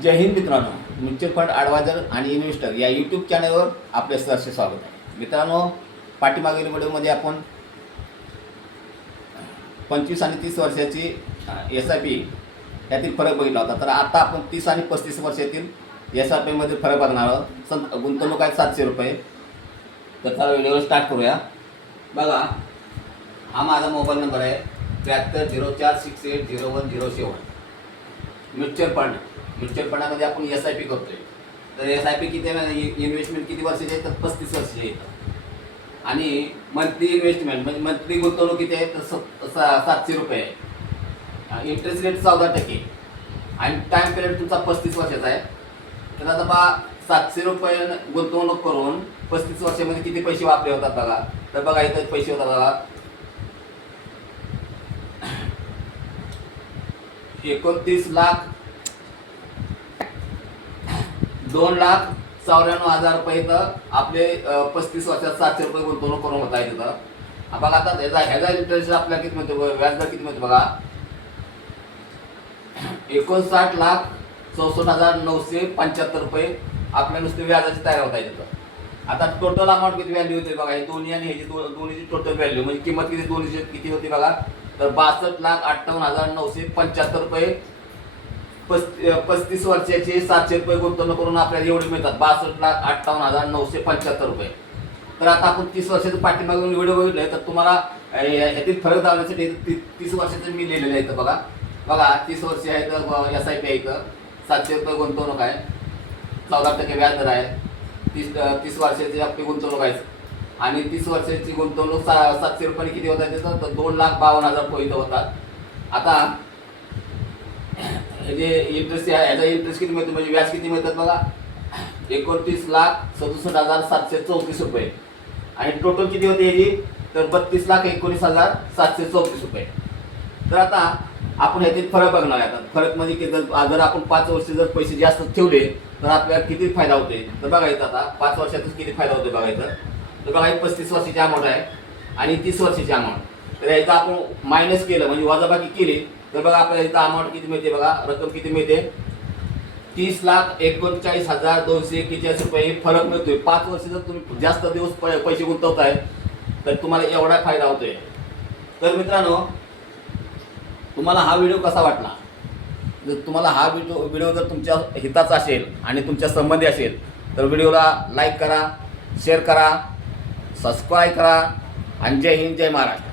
जय हिंद मित्रांनो, mutual fund adviser आणि investor या यूट्यूब चॅनलवर आपले सहर्ष स्वागत आहे. मित्रांनो, पाठीमागील व्हिडिओमध्ये आपण 25 आणि 30 वर्षाची SIP यातील फरक बघितला होता. तर आता आपण 30 आणि 35 वर्षातील SIP मध्ये फरक बघणार आहोत. गुंतवणूक आहे 700 रुपये. तर चला व्हिडिओ स्टार्ट करूया. बघा, हा माझा मोबाईल नंबर आहे 7304680107. म्युच्युअल फंडामध्ये आपण SIP करतोय. तर SIP किती इन्व्हेस्टमेंट किती वर्षाची आहे? तर 35 वर्षाची आहे. आणि मंथली इन्व्हेस्टमेंट म्हणजे मंथली गुंतवणूक किती आहे? तर 700 रुपये आहे. इंटरेस्ट रेट 14% आणि टाईम पिरियड तुमचा 35 वर्षाचा आहे. तर आता बा 700 रुपये गुंतवणूक करून 35 वर्षामध्ये किती पैसे वापरले होतात बघा. तर बघा इथं पैसे होतात बघा 2,94,000 रुपये तर आपले 35 वर्षात 700 रुपये गुंतवणूक करून होत आहे तिथं. बघा आता ह्याचा इंटरेस्ट आपल्याला किती मिळतो, व्याजदर किती मिळतो बघा 59,64,975 रुपये आपल्या नुसते व्याजाची तयार होत आहे तिथं. आता टोटल अमाऊंट किती व्हॅल्यू होते बघा, हे दोन्ही आणि ह्याची दोन्हीची टोटल व्हॅल्यू म्हणजे किंमत किती दोन्हीची किती होती बघा. तर 62,58,975 रुपये 35 वर्षाचे 700 रुपये गुंतवणूक करून आपल्याला एवढे मिळतात 62,58,975 रुपये. तर आता आपण 30 वर्षाचं पाठीमागून व्हिडिओ बघितले. तर तुम्हाला यातील फरक दाखवण्यासाठी 30 वर्षाचं मी लिहिलेलं आहे इथं बघा. 30 वर्ष आहे तर SIP आहे इथं 700 रुपये गुंतवणूक आहे, 14% व्याजदर आहे. 30 वर्षाची आपली गुंतवणूक आहे आणि 30 वर्षाची गुंतवणूक 700 रुपये किती होतात तिथं? तर 2,52,000 रुपये इथं होतात. आता हे जे इंटरेस्ट आहे ह्याचा इंटरेस्ट किती मिळतो म्हणजे व्याज किती मिळतात बघा 29,67,734 रुपये आणि टोटल किती होते ह्याची? तर 32,19,734 रुपये. तर आता आपण ह्यातील फरक बघणार आहे. आता फरक म्हणजे की जर आपण 5 वर्ष जर पैसे जास्त ठेवले तर आपल्याला किती फायदा होते? तर बघा इथं आता 5 वर्षातच किती फायदा होतो बघा इथं. तर बघा 35 वर्षाची अमाऊंट आहे आणि 30 वर्षाची अमाऊंट. तर याचा आपण मायनस केलं म्हणजे वजाबाकी केली तर बघा आपल्याला इथं अमाऊंट किती मिळते बघा, रक्कम किती मिळते 30,39,241 रुपये फरक मिळतोय. 5 वर्ष जर तुम्ही जास्त दिवस पैसे गुंतवताय तर तुम्हाला एवढा फायदा होतोय. तर मित्रांनो, तुम्हाला हा व्हिडिओ कसा वाटला? जर तुम्हाला हा व्हिडिओ जर तुमच्या हिताचा असेल आणि तुमच्या संबंधी असेल तर व्हिडिओला लाईक करा, शेअर करा, सबस्क्राईब करा आणि जय हिंद, जय महाराष्ट्र.